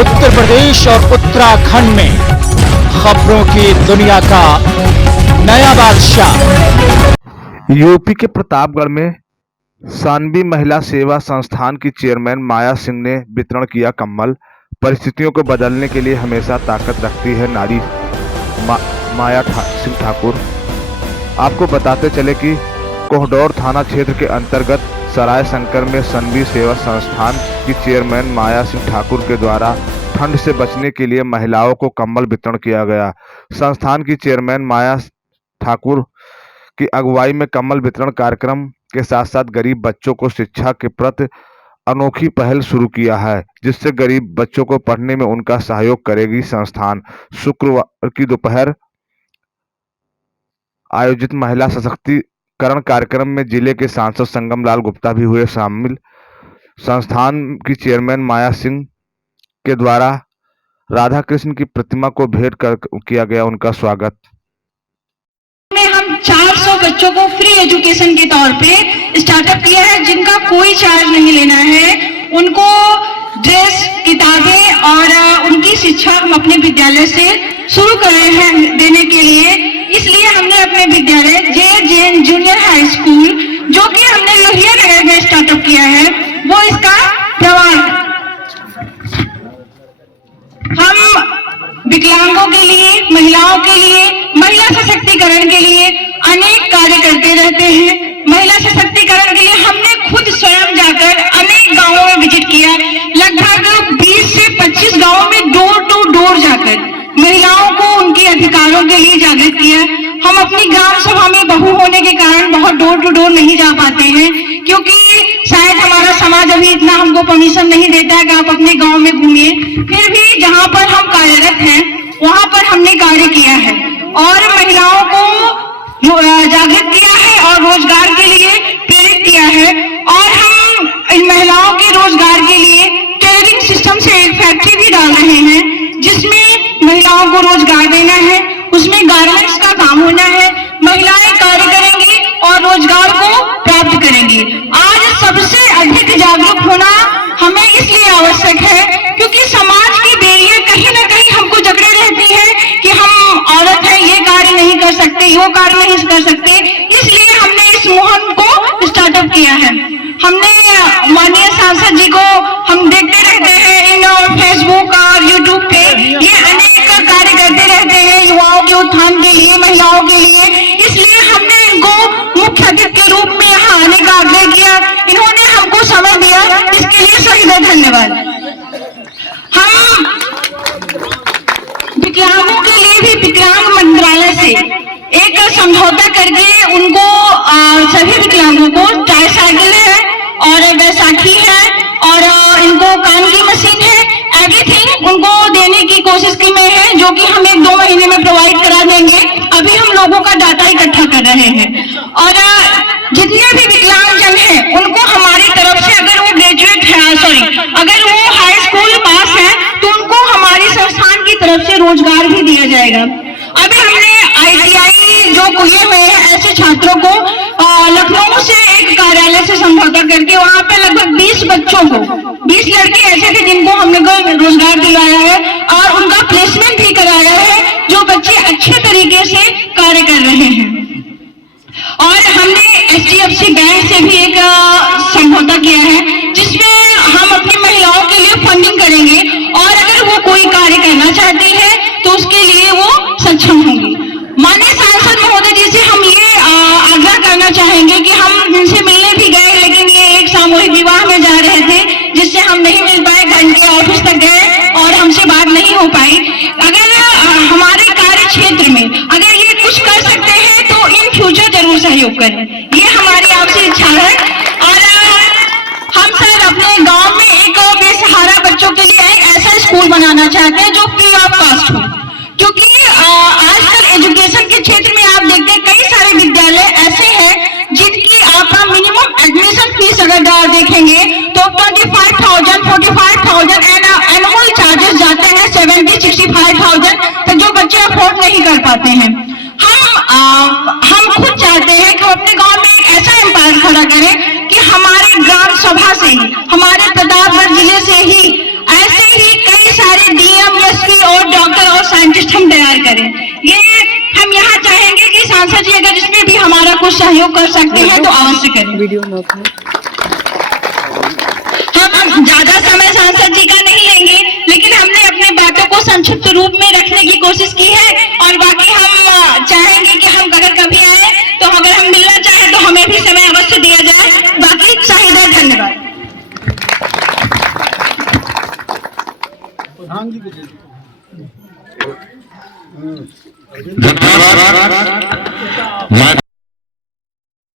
उत्तर प्रदेश और उत्तराखंड में खबरों की दुनिया का नया बादशाह। यूपी के प्रतापगढ़ में सानवी महिला सेवा संस्थान की चेयरमैन माया सिंह ने वितरण किया कंबल। परिस्थितियों को बदलने के लिए हमेशा ताकत रखती है नारी। माया सिंह ठाकुर। आपको बताते चले कि कोहडौर थाना क्षेत्र के अंतर्गत सराय शंकर में सानवी सेवा संस्थान की चेयरमैन माया सिंह ठाकुर के द्वारा ठंड से बचने के लिए महिलाओं को कंबल वितरण किया गया। संस्थान की चेयरमैन माया ठाकुर की अगुवाई में कंबल वितरण कार्यक्रम के साथ साथ गरीब बच्चों को शिक्षा के प्रति अनोखी पहल शुरू किया है, जिससे गरीब बच्चों को पढ़ने में उनका सहयोग करेगी। संस्थान शुक्रवार की दोपहर आयोजित महिला सशक्तिकरण कार्यक्रम में जिले के सांसद संगम लाल गुप्ता भी हुए शामिल। संस्थान की चेयरमैन माया सिंह के द्वारा राधा कृष्ण की प्रतिमा को भेंट कर किया गया उनका स्वागत। हम 400 बच्चों को फ्री एजुकेशन के तौर पे स्टार्टअप किया है, जिनका कोई चार्ज नहीं लेना है। उनको ड्रेस, किताबें और उनकी शिक्षा हम अपने विद्यालय से शुरू कर रहे हैं देने के लिए। इसलिए हमने अपने विद्यालय जे जूनियर हाई स्कूल, जो कि हमने लोहिया नगर में स्टार्टअप किया है, वो इसका प्रमाण। हम विकलांगों के लिए, महिलाओं के लिए, महिला सशक्तिकरण के लिए अनेक कार्य करते रहते हैं। महिला सशक्तिकरण के लिए हमने खुद स्वयं जाकर अनेक गांवों में विजिट किया। लगभग 20 से 25 गांवों में डोर टू डोर जाकर महिलाओं को उनके अधिकारों के लिए जागृत किया। हम अपनी ग्राम सभा में बहू होने के कारण बहुत डोर टू डोर नहीं जा पाते हैं, क्योंकि शायद हमारा समाज अभी इतना हमको परमिशन नहीं देता है कि आप अपने गांव में घूमिए। फिर भी जहां पर हम कार्यरत हैं वहां पर हमने कार्य किया है और महिलाओं को जागृत किया है और रोजगार के लिए प्रेरित किया है। और हम इन महिलाओं के रोजगार के लिए टेलरिंग सिस्टम से एक फैक्ट्री भी डाल रहे हैं, जिसमें महिलाओं को रोजगार देना है। उसमें गारमेंट्स का काम होना है। महिलाएं कार्य करेंगी और रोजगार को प्राप्त करेंगी। आज सबसे अधिक जागरूक होना हमें इसलिए आवश्यक है क्योंकि समाज की बेड़ियां कहीं ना कहीं हमको जकड़े रहती है कि हम औरत है, ये कार्य नहीं कर सकते, वो कार्य नहीं कर सकते। इसलिए हमने इस मुहिम को स्टार्टअप किया है। हमने माननीय सांसद जी को हम देखते रहते हैं इन फेसबुक और यूट्यूब पे, ये अनेक कार्य करते रहते हैं युवाओं के उत्थान के लिए, महिलाओं के लिए। इसलिए हमने इनको मुख्य अतिथि के रूप में यहाँ आने का आग्रह किया। इन्होंने हमको समय दिया, इसके लिए सही धन्यवाद। हम विकलांगों के लिए भी विकलांग मंत्रालय से एक समझौता करके उनको सभी विकलांगों को ट्राईसाइकिल है और बैसाखी है और इनको कान की मशीन है, एवरीथिंग उनको देने की कोशिश की में है, जो कि हम 1-2 महीने में प्रोवाइड करा देंगे। अभी हम लोगों का डाटा इकट्ठा कर रहे हैं और जितने भी विकलांगजन हैं उनको हमारी तरफ से, अगर वो ग्रेजुएट है, अगर वो हाई स्कूल पास है, तो उनको हमारी संस्थान की तरफ से रोजगार भी दिया जाएगा। अभी हमने ITI जो खुले में है ऐसे छात्रों को लखनऊ से एक कार्यालय से समझौता करके वहां पे लगभग 20 बच्चों को, 20 लड़के ऐसे थे जिनको हमने रोजगार दिलाया है और उनका प्लेसमेंट भी कराया है, जो बच्चे अच्छे तरीके से कार्य कर रहे हैं। और हमने HDFC बैंक से भी एक समझौता किया है, जिसमें हम अपनी महिलाओं के लिए फंडिंग करेंगे और अगर वो कोई कार्य करना चाहती है तो उसके लिए वो सक्षम होंगी। माननीय सांसद महोदय जी से हम ये आग्रह करना चाहेंगे कि हम इनसे मिलने भी गए, लेकिन ये एक सामूहिक विवाह में जा रहे थे, जिससे हम नहीं मिल पाए। घंटे ऑफिस तक गए और हमसे बात नहीं हो पाई। अगर हमारे कार्य क्षेत्र में अगर ये कुछ कर सकते हैं तो इन फ्यूचर जरूर सहयोग करें, ये हमारी आपसे इच्छा है। और हम सर अपने गांव में एक बेसहारा बच्चों के लिए एक ऐसा स्कूल बनाना चाहते हैं जो फ्री ऑफ कॉस्ट हो, क्योंकि आजकल एजुकेशन के क्षेत्र में आप देखते हैं कई सारे विद्यालय ऐसे हैं जिनकी आपका मिनिमम एडमिशन फीस अगर देखेंगे तो 25,000, 45,000 एनुअल चार्जेस जाते हैं 70-65,000 तक, जो बच्चे अफोर्ड नहीं कर पाते हैं। हम खुद चाहते हैं कि अपने गांव में एक ऐसा एम्पायर खड़ा करें कि हमारे ग्राम सभा से ही, हमारे प्रतापगढ़ जिले से ही ऐसे ही कई सारे साइंटिस्ट हम तैयार करें। ये हम यहाँ चाहेंगे कि सांसद जी अगर इसमें भी हमारा कुछ सहयोग कर सकते हैं तो अवश्य करें। हम ज्यादा समय सांसद जी का नहीं लेंगे, लेकिन हमने अपने बातों को संक्षिप्त रूप में रखने की कोशिश की है और बाकी हम चाहेंगे कि हम अगर कभी आए तो अगर हम मिलना चाहें तो हमें भी समय अवश्य दिया जाए। बाकी चाहिए, धन्यवाद। धन्यवाद।